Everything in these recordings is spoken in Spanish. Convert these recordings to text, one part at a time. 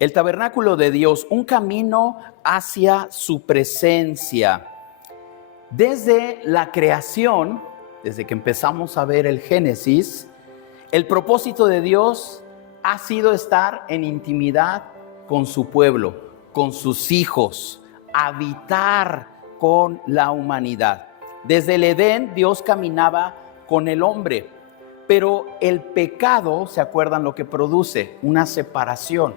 El tabernáculo de Dios, un camino hacia su presencia. Desde la creación, desde que empezamos a ver el Génesis, el propósito de Dios ha sido estar en intimidad con su pueblo, con sus hijos, habitar con la humanidad. Desde el Edén, Dios caminaba con el hombre, pero el pecado, ¿se acuerdan lo que produce? Una separación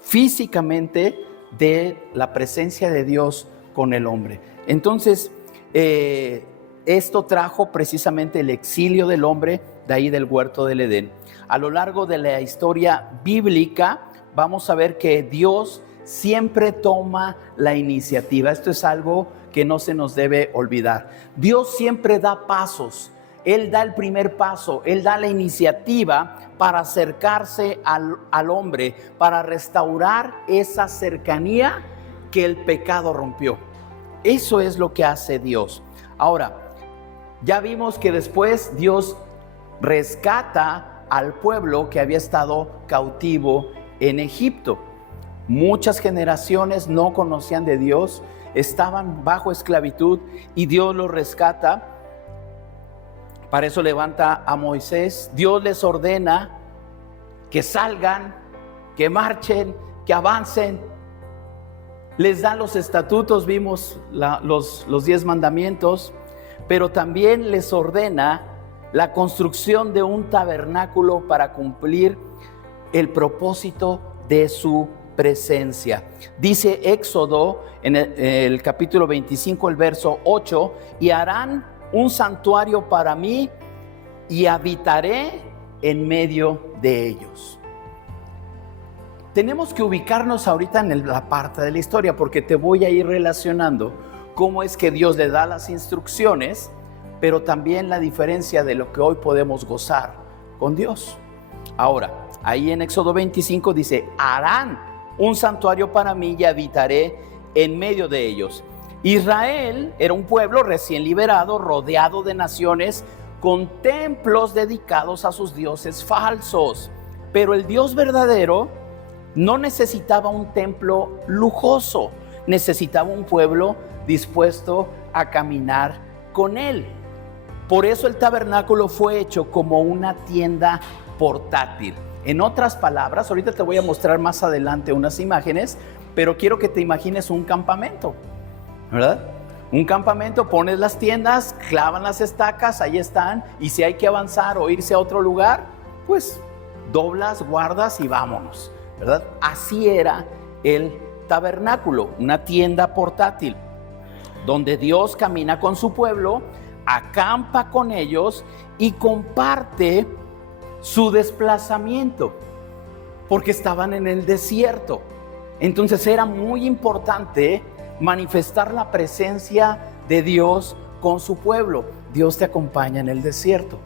físicamente de la presencia de Dios con el hombre. Entonces, esto trajo precisamente el exilio del hombre de ahí del huerto del Edén. A lo largo de la historia bíblica vamos a ver que Dios siempre toma la iniciativa. Esto es algo que no se nos debe olvidar. Dios siempre da pasos. Él da el primer paso, Él da la iniciativa para acercarse al hombre, para restaurar esa cercanía que el pecado rompió. Eso es lo que hace Dios. Ahora, ya vimos que después Dios rescata al pueblo que había estado cautivo en Egipto. Muchas generaciones no conocían de Dios, estaban bajo esclavitud y Dios los rescata. Para eso levanta a Moisés. Dios les ordena que salgan, que marchen, que avancen. Les da los estatutos, vimos los 10 mandamientos, pero también les ordena la construcción de un tabernáculo para cumplir el propósito de su presencia. Dice Éxodo en el capítulo 25, el verso 8, y harán un santuario para mí y habitaré en medio de ellos. Tenemos que ubicarnos ahorita en la parte de la historia, porque te voy a ir relacionando cómo es que Dios le da las instrucciones, pero también la diferencia de lo que hoy podemos gozar con Dios. Ahora, ahí en Éxodo 25 dice, harán un santuario para mí y habitaré en medio de ellos. Israel era un pueblo recién liberado, rodeado de naciones con templos dedicados a sus dioses falsos. Pero el Dios verdadero no necesitaba un templo lujoso, necesitaba un pueblo dispuesto a caminar con él. Por eso el tabernáculo fue hecho como una tienda portátil. En otras palabras, ahorita te voy a mostrar más adelante unas imágenes, pero quiero que te imagines un campamento, ¿verdad? Un campamento, pones las tiendas, clavan las estacas, ahí están, y si hay que avanzar o irse a otro lugar, pues doblas, guardas y vámonos, ¿verdad? Así era el tabernáculo, una tienda portátil, donde Dios camina con su pueblo, acampa con ellos y comparte su desplazamiento, porque estaban en el desierto. Entonces era muy importante manifestar la presencia de Dios con su pueblo. Dios te acompaña en el desierto.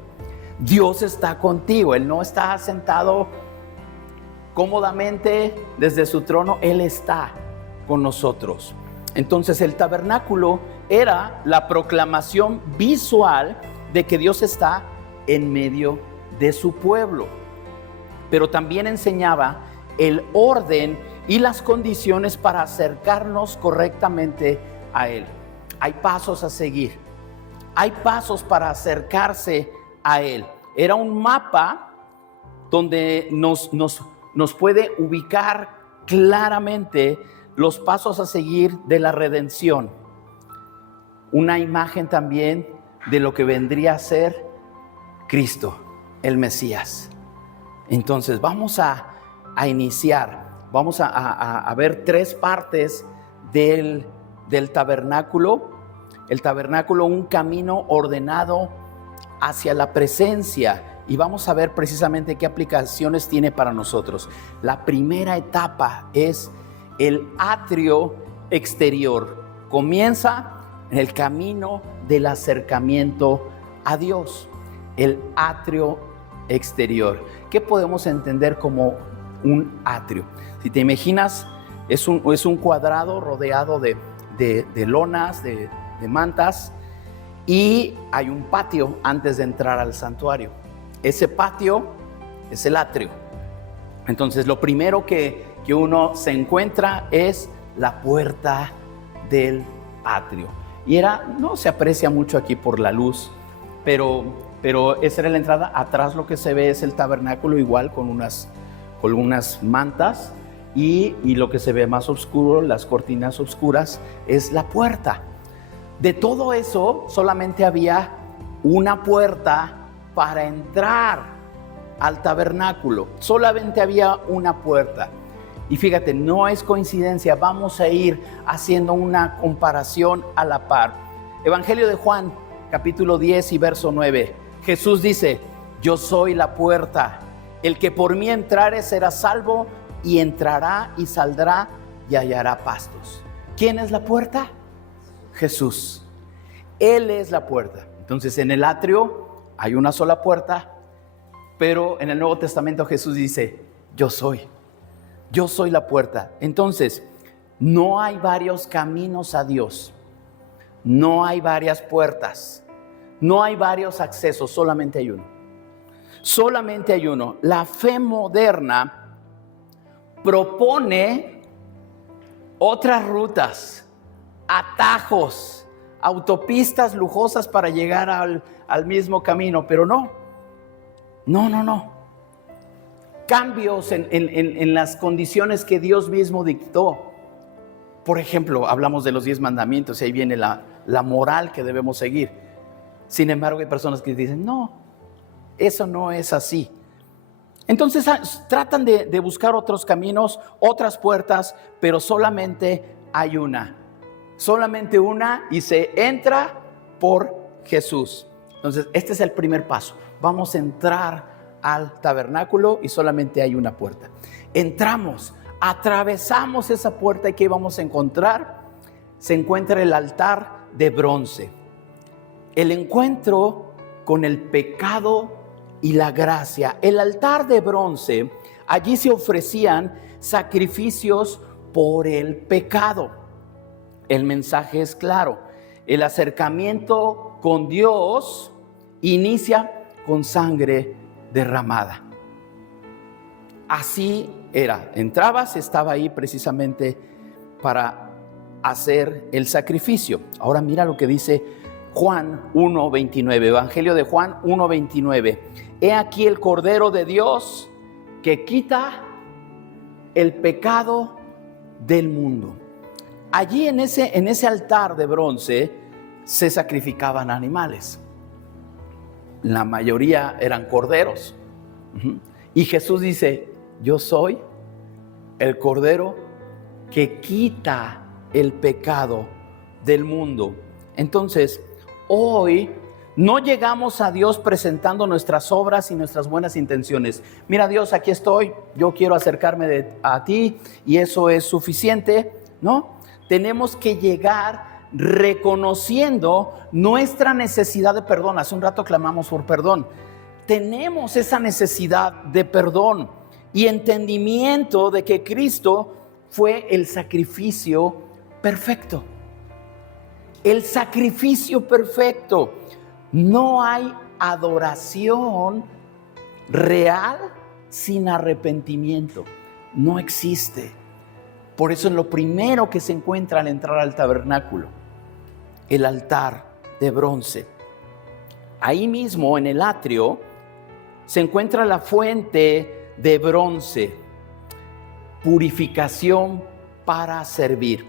Dios está contigo. Él no está sentado cómodamente desde su trono. Él está con nosotros. Entonces el tabernáculo era la proclamación visual de que Dios está en medio de su pueblo. Pero también enseñaba el orden y las condiciones para acercarnos correctamente a Él. Hay pasos a seguir, hay pasos para acercarse a Él. Era un mapa donde nos puede ubicar claramente los pasos a seguir de la redención. Una imagen también de lo que vendría a ser Cristo, el Mesías. Entonces vamos a iniciar. Vamos a ver 3 partes del tabernáculo. El tabernáculo, un camino ordenado hacia la presencia. Y vamos a ver precisamente qué aplicaciones tiene para nosotros. La primera etapa es el atrio exterior. Comienza en el camino del acercamiento a Dios. El atrio exterior. ¿Qué podemos entender como un atrio? Si te imaginas, es un cuadrado rodeado de lonas, de mantas, y hay un patio antes de entrar al santuario. Ese patio es el atrio. Entonces lo primero que uno se encuentra es la puerta del atrio. Y no se aprecia mucho aquí por la luz, pero esa era la entrada. Atrás lo que se ve es el tabernáculo, igual con unas mantas, y lo que se ve más oscuro, las cortinas oscuras, es la puerta. De todo eso solamente había una puerta para entrar al tabernáculo. Solamente había una puerta. Y fíjate, no es coincidencia, vamos a ir haciendo una comparación a la par. Evangelio de Juan, capítulo 10 y verso 9. Jesús dice: yo soy la puerta, el que por mí entrare será salvo, y entrará y saldrá y hallará pastos. ¿Quién es la puerta? Jesús. Él es la puerta. Entonces en el atrio hay una sola puerta, pero en el Nuevo Testamento Jesús dice: yo soy la puerta. Entonces no hay varios caminos a Dios, no hay varias puertas, no hay varios accesos, solamente hay uno. Solamente hay uno. La fe moderna propone otras rutas, atajos, autopistas lujosas para llegar al mismo camino, pero no. Cambios en las condiciones que Dios mismo dictó. Por ejemplo, hablamos de los 10 mandamientos y ahí viene la moral que debemos seguir. Sin embargo, hay personas que dicen: no, eso no es así. Entonces tratan de buscar otros caminos, otras puertas, pero solamente hay una. Solamente una, y se entra por Jesús. Entonces este es el primer paso. Vamos a entrar al tabernáculo y solamente hay una puerta. Entramos, atravesamos esa puerta, y ¿qué vamos a encontrar? Se encuentra el altar de bronce. El encuentro con el pecado y la gracia. El altar de bronce, allí se ofrecían sacrificios por el pecado. El mensaje es claro: el acercamiento con Dios inicia con sangre derramada. Así era. Entrabas, estaba ahí precisamente para hacer el sacrificio. Ahora mira lo que dice Juan 1:29, Evangelio de Juan 1:29. He aquí el Cordero de Dios que quita el pecado del mundo. Allí en ese altar de bronce se sacrificaban animales. La mayoría eran corderos. Y Jesús dice: yo soy el Cordero que quita el pecado del mundo. Entonces, hoy no llegamos a Dios presentando nuestras obras y nuestras buenas intenciones. Mira, Dios, aquí estoy, yo quiero acercarme a ti y eso es suficiente, ¿no? Tenemos que llegar reconociendo nuestra necesidad de perdón. Hace un rato clamamos por perdón. Tenemos esa necesidad de perdón y entendimiento de que Cristo fue el sacrificio perfecto. El sacrificio perfecto. No hay adoración real sin arrepentimiento. No existe. Por eso es lo primero que se encuentra al entrar al tabernáculo: el altar de bronce. Ahí mismo en el atrio se encuentra la fuente de bronce, purificación para servir.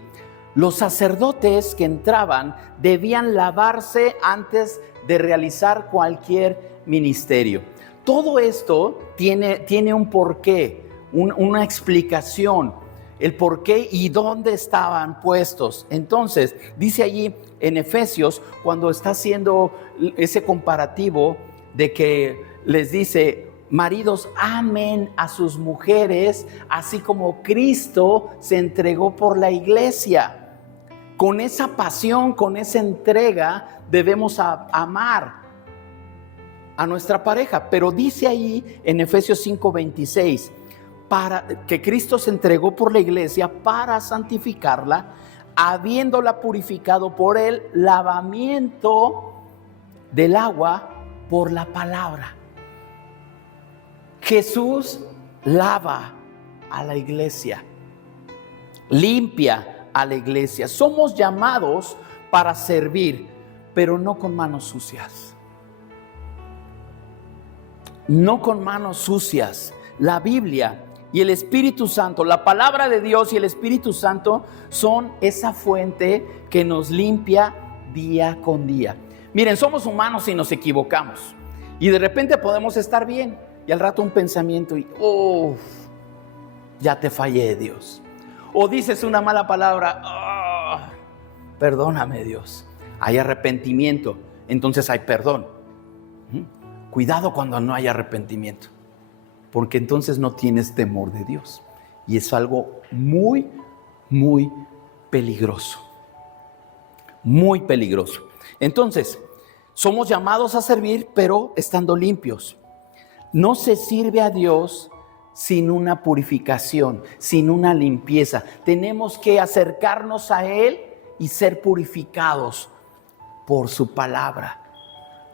Los sacerdotes que entraban debían lavarse antes de realizar cualquier ministerio. Todo esto tiene un porqué, una explicación, el porqué y dónde estaban puestos. Entonces, dice allí en Efesios, cuando está haciendo ese comparativo de que les dice: maridos, amen a sus mujeres, así como Cristo se entregó por la iglesia. Con esa pasión, con esa entrega, debemos amar a nuestra pareja. Pero dice ahí en Efesios 5:26, que Cristo se entregó por la iglesia para santificarla, habiéndola purificado por el lavamiento del agua por la palabra. Jesús lava a la iglesia, limpia a la iglesia. Somos llamados para servir, pero no con manos sucias. No con manos sucias. La Biblia y el Espíritu Santo, la palabra de Dios y el Espíritu Santo son esa fuente que nos limpia día con día. Miren, somos humanos y nos equivocamos. Y de repente podemos estar bien y al rato un pensamiento y ya te fallé, Dios. O dices una mala palabra, perdóname, Dios. Hay arrepentimiento, entonces hay perdón. Cuidado cuando no hay arrepentimiento, porque entonces no tienes temor de Dios. Y es algo muy, muy peligroso. Muy peligroso. Entonces, somos llamados a servir, pero estando limpios. No se sirve a Dios sin una purificación, sin una limpieza. Tenemos que acercarnos a Él y ser purificados por su palabra.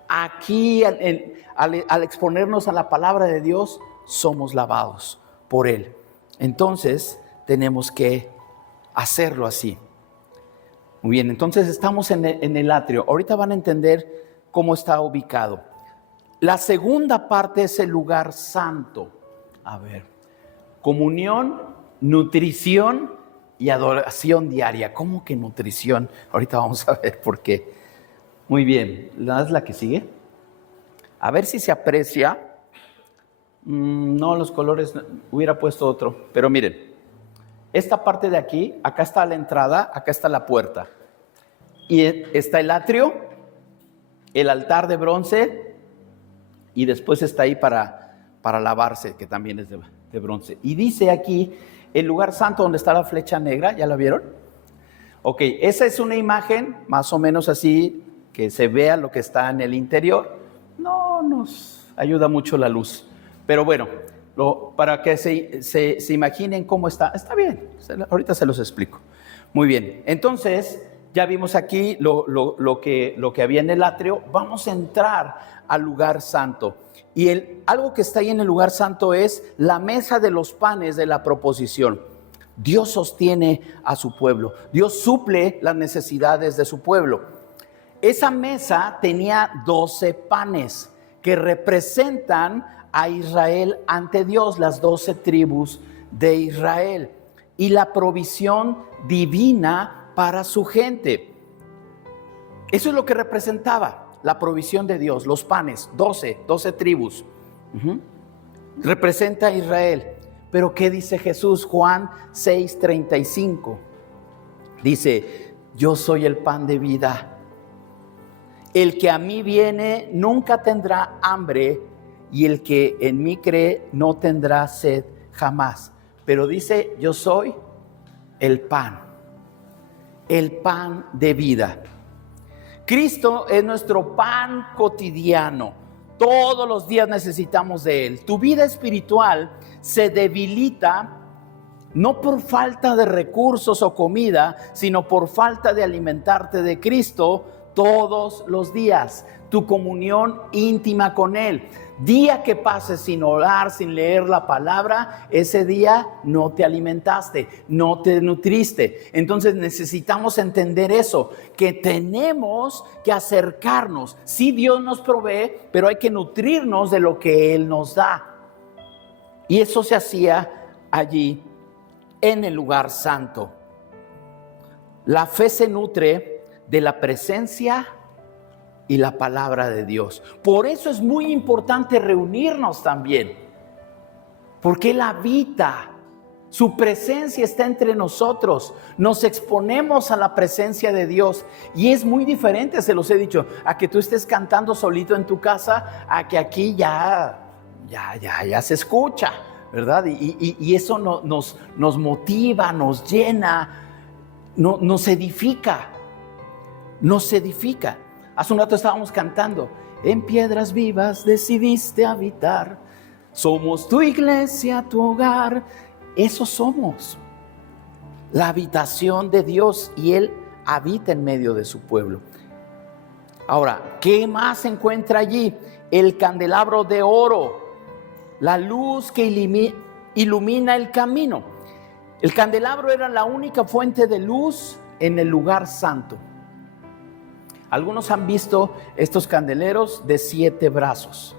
Aquí, al exponernos a la palabra de Dios, somos lavados por Él. Entonces, tenemos que hacerlo así. Muy bien, entonces estamos en el atrio. Ahorita van a entender cómo está ubicado. La segunda parte es el lugar santo. A ver, comunión, nutrición y adoración diaria. ¿Cómo que nutrición? Ahorita vamos a ver por qué. Muy bien, ¿es la que sigue? A ver si se aprecia. No, los colores, hubiera puesto otro. Pero miren, esta parte de aquí, acá está la entrada, acá está la puerta. Y está el atrio, el altar de bronce, y después está ahí para lavarse, que también es de bronce. Y dice aquí, el lugar santo donde está la flecha negra, ¿ya la vieron? Ok, esa es una imagen más o menos así, que se vea lo que está en el interior. No nos ayuda mucho la luz, pero bueno, para que se imaginen cómo está bien, ahorita se los explico. Muy bien, entonces ya vimos aquí lo que había en el atrio. Vamos a entrar al lugar santo, y algo que está ahí en el lugar santo es la mesa de los panes de la proposición. Dios sostiene a su pueblo, Dios suple las necesidades de su pueblo. Esa mesa tenía 12 panes que representan a Israel ante Dios, las 12 tribus de Israel, y la provisión divina para su gente. Eso es lo que representaba la provisión de Dios, los panes, 12 tribus. Representa a Israel. Pero ¿qué dice Jesús? Juan 6:35. Dice, yo soy el pan de vida. El que a mí viene nunca tendrá hambre, y el que en mí cree no tendrá sed jamás. Pero dice, yo soy el pan de vida. Cristo es nuestro pan cotidiano. Todos los días necesitamos de Él. Tu vida espiritual se debilita no por falta de recursos o comida, sino por falta de alimentarte de Cristo todos los días. Tu comunión íntima con Él. Día que pases sin orar, sin leer la palabra, ese día no te alimentaste, no te nutriste. Entonces necesitamos entender eso, que tenemos que acercarnos. Sí, Dios nos provee, pero hay que nutrirnos de lo que Él nos da. Y eso se hacía allí en el lugar santo. La fe se nutre de la presencia y la palabra de Dios. Por eso es muy importante reunirnos también, porque Él habita, su presencia está entre nosotros, nos exponemos a la presencia de Dios, y es muy diferente, se los he dicho, a que tú estés cantando solito en tu casa, a que aquí ya se escucha, ¿verdad? Y eso nos motiva, nos llena, nos edifica. Hace un rato estábamos cantando, en piedras vivas decidiste habitar, somos tu iglesia, tu hogar. Eso somos, la habitación de Dios, y Él habita en medio de su pueblo. Ahora, ¿qué más se encuentra allí? El candelabro de oro, la luz que ilumina el camino. El candelabro era la única fuente de luz en el lugar santo. Algunos han visto estos candeleros de 7 brazos.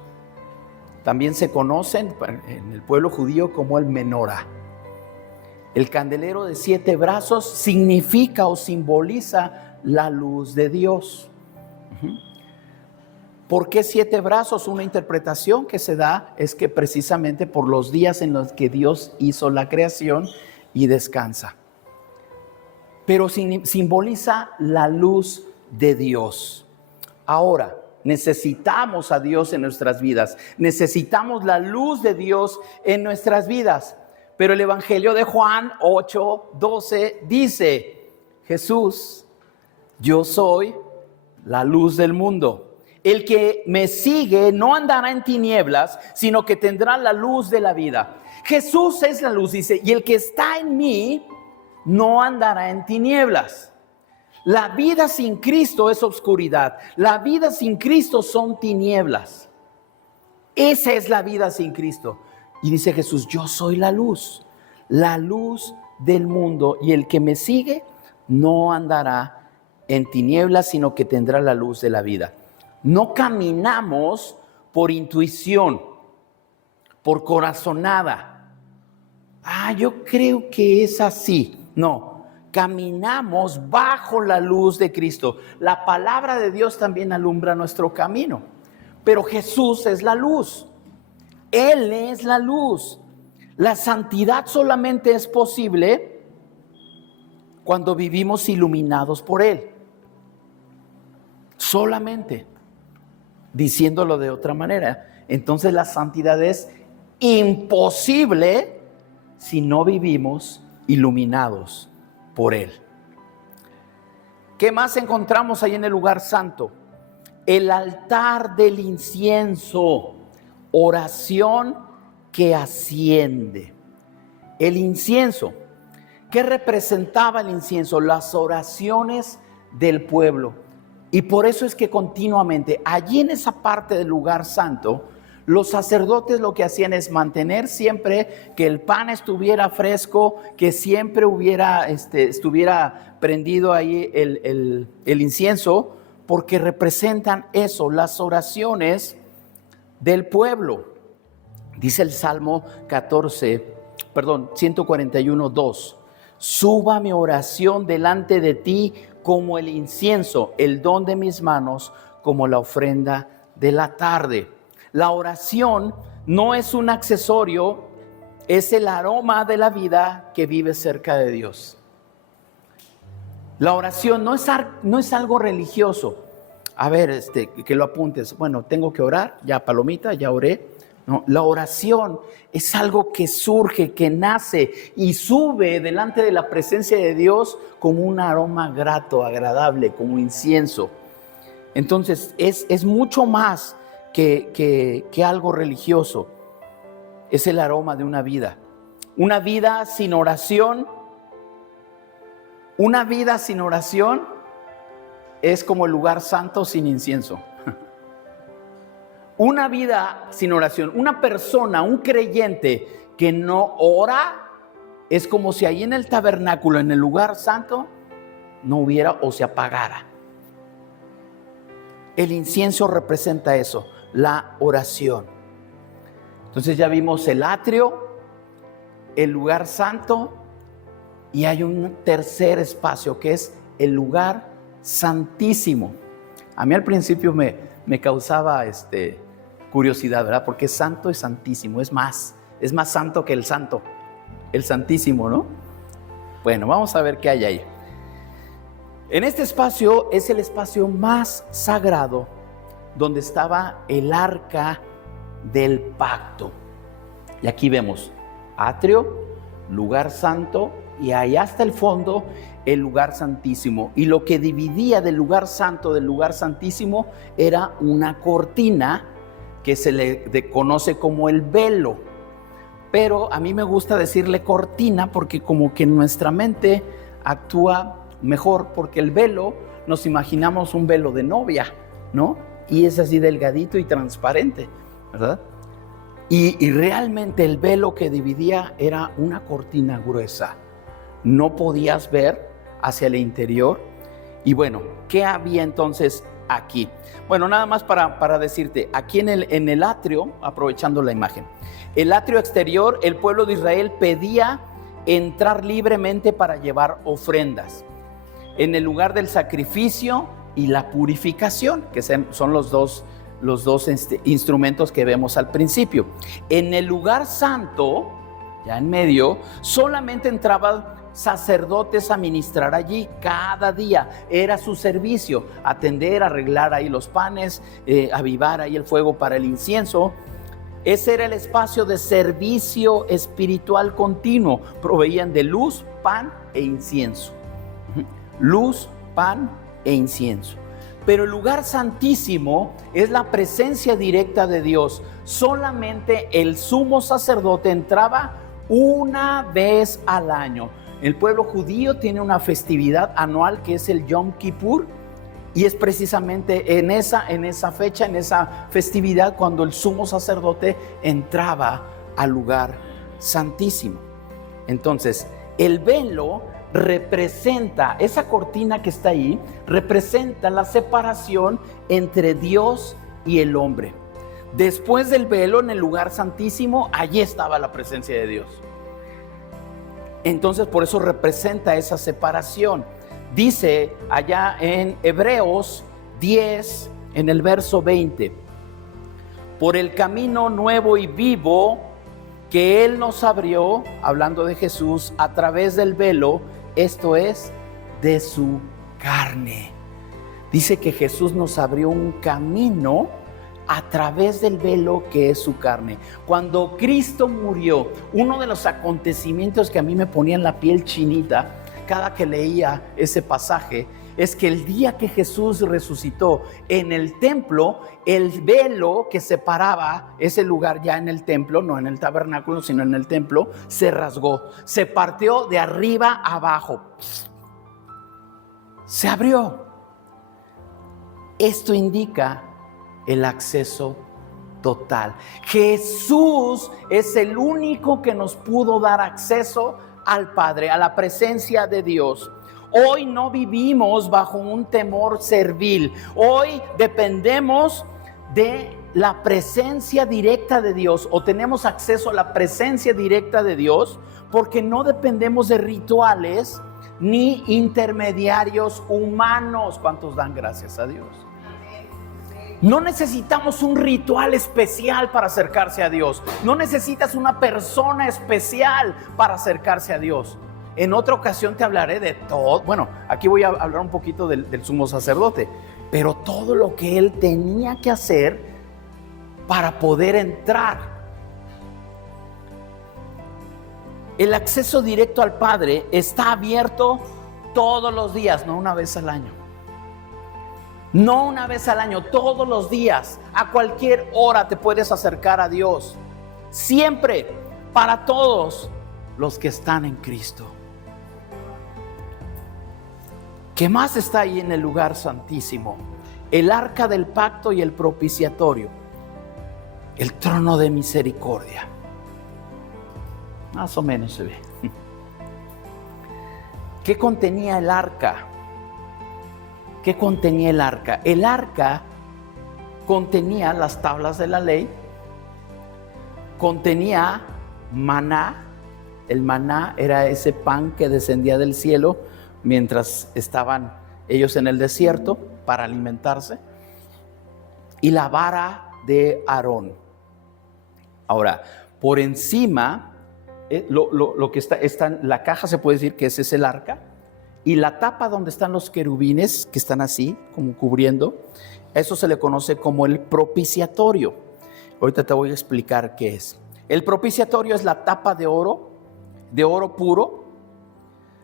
También se conocen en el pueblo judío como el menorá. El candelero de 7 brazos significa o simboliza la luz de Dios. ¿Por qué 7 brazos? Una interpretación que se da es que precisamente por los días en los que Dios hizo la creación y descansa. Pero simboliza la luz de Dios. Ahora, necesitamos a Dios en nuestras vidas. Necesitamos la luz de Dios en nuestras vidas. Pero el Evangelio de Juan 8:12 dice: Jesús, yo soy la luz del mundo. El que me sigue no andará en tinieblas, sino que tendrá la luz de la vida. Jesús es la luz, dice, y el que está en mí no andará en tinieblas. La vida sin Cristo es oscuridad. La vida sin Cristo son tinieblas. Esa es la vida sin Cristo. Y dice Jesús: yo soy la luz del mundo, y el que me sigue no andará en tinieblas, sino que tendrá la luz de la vida. No caminamos por intuición, por corazonada. Yo creo que es así. No, caminamos bajo la luz de Cristo. La palabra de Dios también alumbra nuestro camino, pero Jesús es la luz. Él es la luz. La santidad solamente es posible cuando vivimos iluminados por Él. Solamente. Diciéndolo de otra manera, entonces la santidad es imposible si no vivimos iluminados por Él. ¿Qué más encontramos ahí en el lugar santo? El altar del incienso, oración que asciende. El incienso. ¿Qué representaba el incienso? Las oraciones del pueblo. Y por eso es que continuamente, allí en esa parte del lugar santo, los sacerdotes lo que hacían es mantener siempre que el pan estuviera fresco, que siempre estuviera prendido ahí el incienso, porque representan eso, las oraciones del pueblo. Dice el Salmo 141:2: suba mi oración delante de ti como el incienso, el don de mis manos como la ofrenda de la tarde. La oración no es un accesorio, es el aroma de la vida que vive cerca de Dios. La oración no es algo religioso. A ver, que lo apuntes. Bueno, tengo que orar, ya palomita, ya oré. No, la oración es algo que surge, que nace y sube delante de la presencia de Dios como un aroma grato, agradable, como incienso. Entonces es mucho más que algo religioso. Es el aroma de una vida. Una vida sin oración. Una vida sin oración es como el lugar santo sin incienso. Una vida sin oración, una persona, un creyente que no ora, es como si ahí en el tabernáculo, en el lugar santo, no hubiera o se apagara. El incienso representa eso, la oración. Entonces ya vimos el atrio, el lugar santo, y hay un tercer espacio que es el lugar santísimo. A mí al principio me causaba curiosidad, ¿verdad? Porque santo es santísimo, es más santo que el santo, el santísimo, ¿no? Bueno, vamos a ver qué hay ahí. En este espacio es el espacio más sagrado donde estaba el arca del pacto. Y aquí vemos atrio, lugar santo, y allá hasta el fondo el lugar santísimo. Y lo que dividía del lugar santo del lugar santísimo era una cortina que se le conoce como el velo. Pero a mí me gusta decirle cortina porque como que en nuestra mente actúa mejor, porque el velo nos imaginamos un velo de novia, ¿no? Y es así delgadito y transparente, ¿verdad? Y realmente el velo que dividía era una cortina gruesa. No podías ver hacia el interior. Y bueno, ¿qué había entonces aquí? Bueno, nada más para decirte, aquí en el atrio, aprovechando la imagen, el atrio exterior, el pueblo de Israel pedía entrar libremente para llevar ofrendas en el lugar del sacrificio y la purificación, que son los dos instrumentos que vemos al principio. En el lugar santo, ya en medio, solamente entraban sacerdotes a ministrar allí cada día. Era su servicio, atender, arreglar ahí los panes, avivar ahí el fuego para el incienso. Ese era el espacio de servicio espiritual continuo. Proveían de luz, pan e incienso. Luz, pan e incienso. Pero el lugar santísimo es la presencia directa de Dios. Solamente el sumo sacerdote entraba una vez al año. El pueblo judío tiene una festividad anual que es el Yom Kippur, y es precisamente en esa fecha, en esa festividad, cuando el sumo sacerdote entraba al lugar santísimo. Entonces, el velo representa, esa cortina que está ahí, representa la separación entre Dios y el hombre. Después del velo, en el lugar santísimo, allí estaba la presencia de Dios. Entonces, por eso representa esa separación. Dice allá en Hebreos 10, en el verso 20, por el camino nuevo y vivo que Él nos abrió, hablando de Jesús, a través del velo, esto es, de su carne. Dice que Jesús nos abrió un camino a través del velo que es su carne. Cuando Cristo murió, uno de los acontecimientos que a mí me ponían la piel chinita cada que leía ese pasaje, es que el día que Jesús resucitó en el templo, el velo que separaba ese lugar ya en el templo, no en el tabernáculo, sino en el templo, se rasgó, se partió de arriba a abajo, se abrió. Esto indica el acceso total. Jesús es el único que nos pudo dar acceso al Padre, a la presencia de Dios. Hoy no vivimos bajo un temor servil. Hoy dependemos de la presencia directa de Dios, o tenemos acceso a la presencia directa de Dios, porque no dependemos de rituales ni intermediarios humanos. ¿Cuántos dan gracias a Dios? No necesitamos un ritual especial para acercarse a Dios. No necesitas una persona especial para acercarse a Dios. En otra ocasión te hablaré de todo. Bueno, aquí voy a hablar un poquito del sumo sacerdote, pero todo lo que él tenía que hacer para poder entrar. El acceso directo al Padre está abierto todos los días, no una vez al año. No una vez al año, todos los días, a cualquier hora te puedes acercar a Dios. Siempre, para todos los que están en Cristo. ¿Qué más está ahí en el lugar santísimo? El arca del pacto y el propiciatorio. El trono de misericordia. Más o menos se ve. ¿Qué contenía el arca? ¿Qué contenía el arca? El arca contenía las tablas de la ley, contenía maná. El maná era ese pan que descendía del cielo mientras estaban ellos en el desierto para alimentarse, y la vara de Aarón. Ahora, por encima, lo que está en la caja, se puede decir que ese es el arca. Y la tapa donde están los querubines, que están así, como cubriendo, eso se le conoce como el propiciatorio. Ahorita te voy a explicar qué es. El propiciatorio es la tapa de oro puro,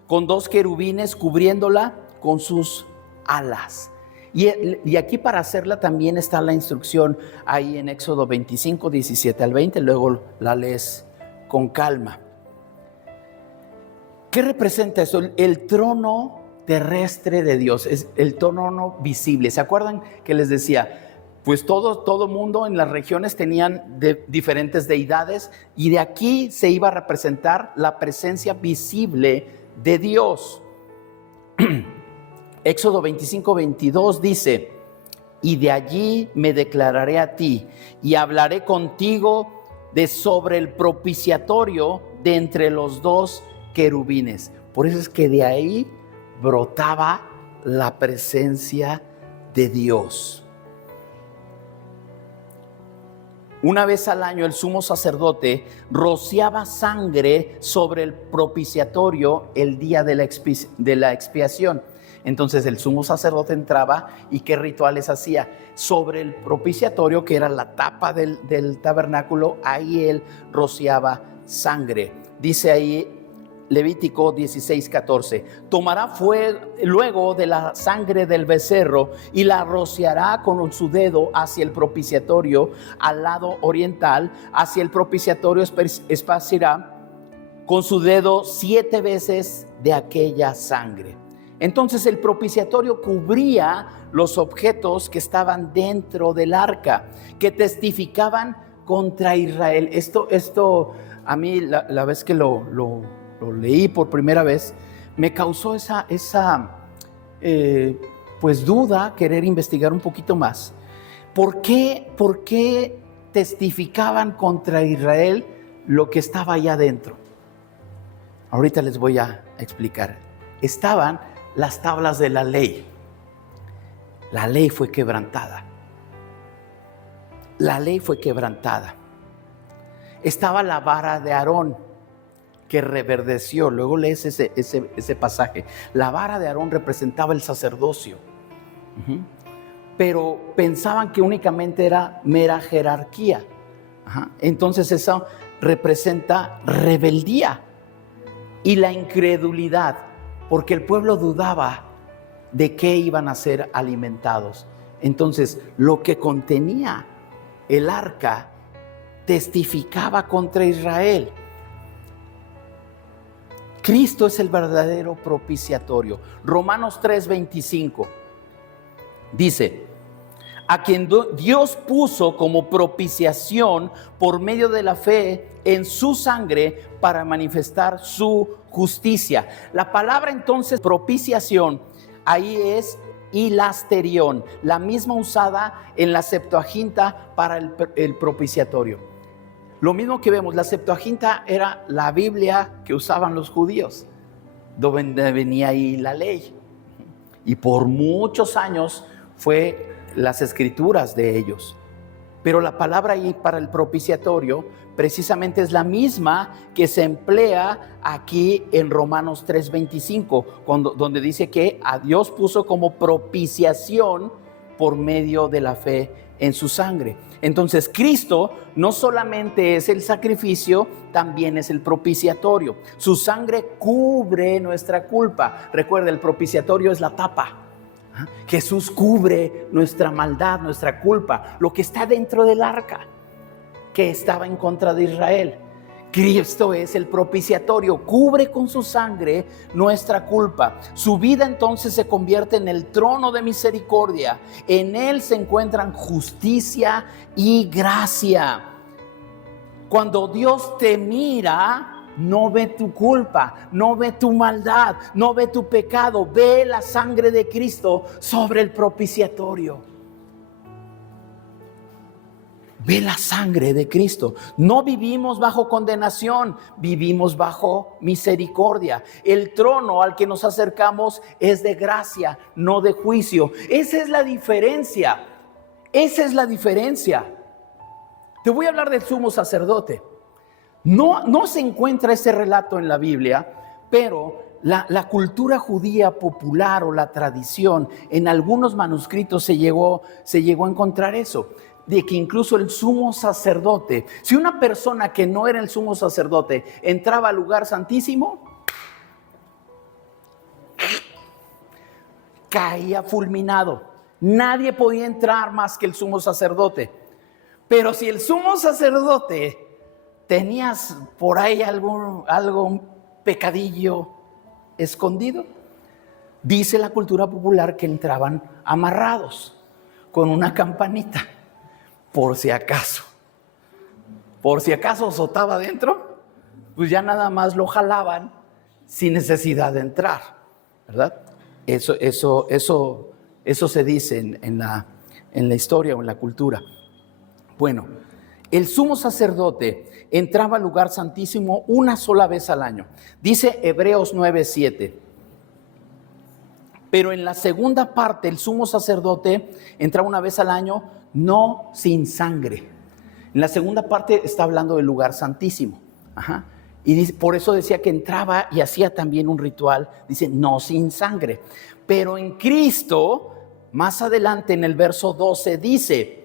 con dos querubines cubriéndola con sus alas. Y aquí para hacerla también está la instrucción ahí en Éxodo 25, 17 al 20, luego la lees con calma. ¿Qué representa eso? El trono terrestre de Dios, es el trono visible. ¿Se acuerdan que les decía? pues todo mundo en las regiones tenían diferentes deidades, y de aquí se iba a representar la presencia visible de Dios. Éxodo 25:22 dice: y de allí me declararé a ti y hablaré contigo de sobre el propiciatorio de entre los dos querubines. Por eso es que de ahí brotaba la presencia de Dios. Una vez al año el sumo sacerdote rociaba sangre sobre el propiciatorio el día de la expiación. Entonces el sumo sacerdote entraba y ¿qué rituales hacía? Sobre el propiciatorio, que era la tapa del tabernáculo, ahí él rociaba sangre. Dice ahí Levítico 16:14: tomará luego de la sangre del becerro y la rociará con su dedo hacia el propiciatorio al lado oriental. Hacia el propiciatorio esparcirá con su dedo 7 veces de aquella sangre. Entonces el propiciatorio cubría los objetos que estaban dentro del arca, que testificaban contra Israel. Esto a mí la vez que lo leí por primera vez, me causó esa pues duda, querer investigar un poquito más. ¿Por qué testificaban contra Israel lo que estaba allá adentro? Ahorita les voy a explicar. Estaban las tablas de la ley. La ley fue quebrantada. La ley fue quebrantada. Estaba la vara de Aarón, que reverdeció. Luego lees ese pasaje. La vara de Aarón representaba el sacerdocio. Pero pensaban que únicamente era mera jerarquía. Entonces eso representa rebeldía y la incredulidad, porque el pueblo dudaba de qué iban a ser alimentados. Entonces lo que contenía el arca testificaba contra Israel. Cristo es el verdadero propiciatorio. Romanos 3:25 dice: a quien Dios puso como propiciación por medio de la fe en su sangre para manifestar su justicia. La palabra entonces propiciación ahí es hilasterión, la misma usada en la Septuaginta para el propiciatorio. Lo mismo que vemos, la Septuaginta era la Biblia que usaban los judíos, donde venía ahí la ley, y por muchos años fue las escrituras de ellos. Pero la palabra ahí para el propiciatorio precisamente es la misma que se emplea aquí en Romanos 3:25, donde dice que a Dios puso como propiciación por medio de la fe en su sangre. Entonces Cristo no solamente es el sacrificio, también es el propiciatorio. Su sangre cubre nuestra culpa. Recuerda, el propiciatorio es la tapa. Jesús cubre nuestra maldad, nuestra culpa, lo que está dentro del arca que estaba en contra de Israel. Cristo es el propiciatorio, cubre con su sangre nuestra culpa. Su vida entonces se convierte en el trono de misericordia. En él se encuentran justicia y gracia. Cuando Dios te mira, no ve tu culpa, no ve tu maldad, no ve tu pecado, ve la sangre de Cristo sobre el propiciatorio. Ve la sangre de Cristo. No vivimos bajo condenación, vivimos bajo misericordia. El trono al que nos acercamos es de gracia, no de juicio. Esa es la diferencia. Esa es la diferencia. Te voy a hablar del sumo sacerdote. No se encuentra ese relato en la Biblia, pero la cultura judía popular o la tradición, en algunos manuscritos se llegó a encontrar eso, de que incluso el sumo sacerdote, si una persona que no era el sumo sacerdote entraba al lugar santísimo, caía fulminado. Nadie podía entrar más que el sumo sacerdote. Pero si el sumo sacerdote tenías por ahí algún pecadillo escondido, dice la cultura popular que entraban amarrados. con una campanita, por si acaso. Por si acaso azotaba adentro, pues ya nada más lo jalaban sin necesidad de entrar, ¿verdad? Eso se dice en la historia o en la cultura. Bueno, el sumo sacerdote entraba al lugar santísimo una sola vez al año. Dice Hebreos 9:7. Pero en la segunda parte, el sumo sacerdote entraba una vez al año, no sin sangre. En la segunda parte está hablando del lugar santísimo. Ajá. Y dice, por eso decía que entraba y hacía también un ritual, dice, no sin sangre. Pero en Cristo, más adelante en el verso 12 dice,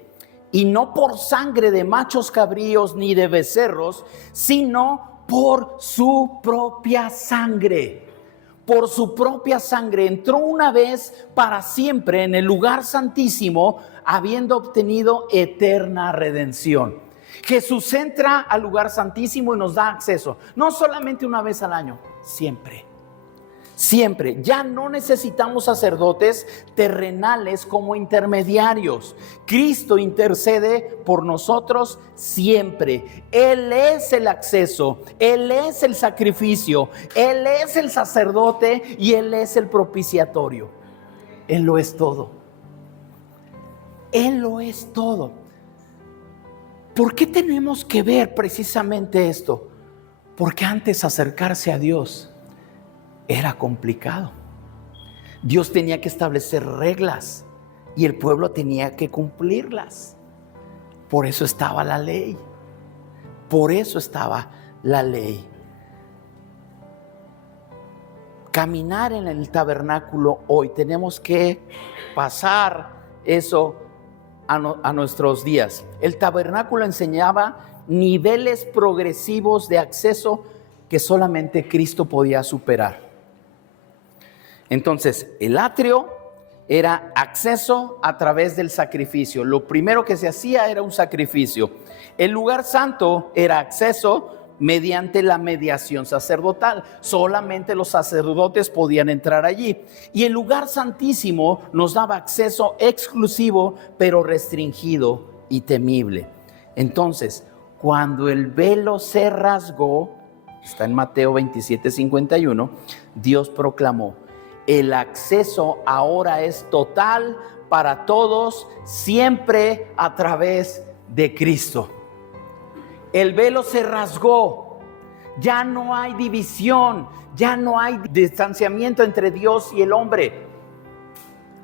y no por sangre de machos cabríos ni de becerros, sino por su propia sangre. Por su propia sangre entró una vez para siempre en el lugar santísimo, habiendo obtenido eterna redención. Jesús entra al lugar santísimo y nos da acceso, no solamente una vez al año, siempre. Siempre. Ya no necesitamos sacerdotes terrenales como intermediarios. Cristo intercede por nosotros siempre. Él es el acceso, Él es el sacrificio, Él es el sacerdote y Él es el propiciatorio. Él lo es todo. Él lo es todo. ¿Por qué tenemos que ver precisamente esto? Porque antes acercarse a Dios era complicado. Dios tenía que establecer reglas y el pueblo tenía que cumplirlas. Por eso estaba la ley. Por eso estaba la ley. Caminar en el tabernáculo hoy, tenemos que pasar eso a nuestros días. El tabernáculo enseñaba niveles progresivos de acceso que solamente Cristo podía superar. Entonces, el atrio era acceso a través del sacrificio. Lo primero que se hacía era un sacrificio. El lugar santo era acceso mediante la mediación sacerdotal. Solamente los sacerdotes podían entrar allí. Y el lugar santísimo nos daba acceso exclusivo, pero restringido y temible. Entonces, cuando el velo se rasgó, está en Mateo 27:51, Dios proclamó: el acceso ahora es total para todos, siempre a través de Cristo. El velo se rasgó, ya no hay división, ya no hay distanciamiento entre Dios y el hombre.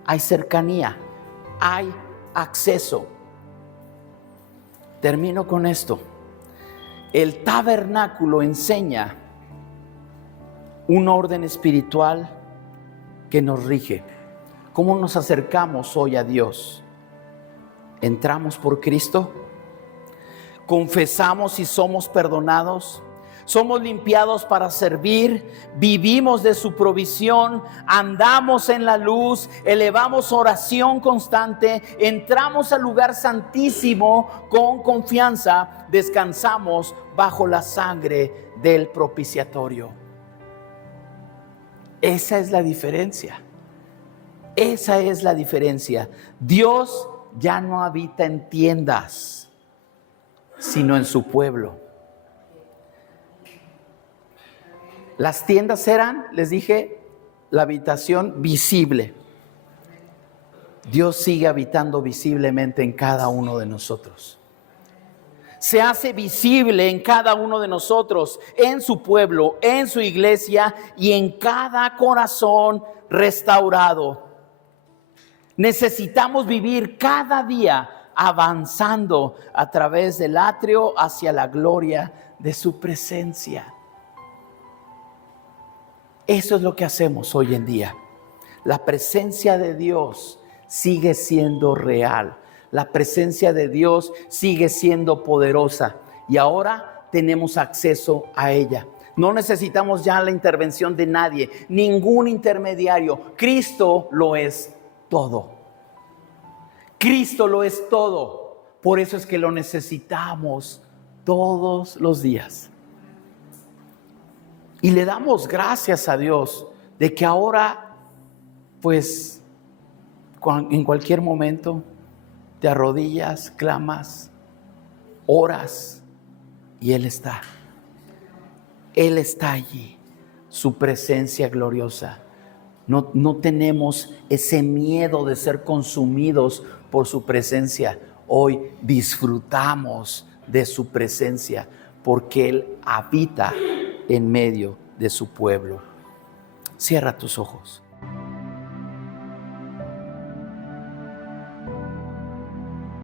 Hay cercanía, hay acceso. Termino con esto. El tabernáculo enseña un orden espiritual que nos rige. ¿Cómo nos acercamos hoy a Dios? ¿Entramos por Cristo? ¿Confesamos y somos perdonados? ¿Somos limpiados para servir? ¿Vivimos de su provisión? ¿Andamos en la luz? ¿Elevamos oración constante? ¿Entramos al lugar santísimo con confianza? ¿Descansamos bajo la sangre del propiciatorio? Esa es la diferencia. Esa es la diferencia. Dios ya no habita en tiendas, sino en su pueblo. Las tiendas eran, les dije, la habitación visible. Dios sigue habitando visiblemente en cada uno de nosotros. Se hace visible en cada uno de nosotros, en su pueblo, en su iglesia y en cada corazón restaurado. Necesitamos vivir cada día avanzando a través del atrio hacia la gloria de su presencia. Eso es lo que hacemos hoy en día. La presencia de Dios sigue siendo real. La presencia de Dios sigue siendo poderosa y ahora tenemos acceso a ella. No necesitamos ya la intervención de nadie, ningún intermediario. Cristo lo es todo. Cristo lo es todo. Por eso es que lo necesitamos todos los días. Y le damos gracias a Dios de que ahora, pues, en cualquier momento te arrodillas, clamas, oras y Él está. Él está allí, su presencia gloriosa. No tenemos ese miedo de ser consumidos por su presencia. Hoy disfrutamos de su presencia porque Él habita en medio de su pueblo. Cierra tus ojos.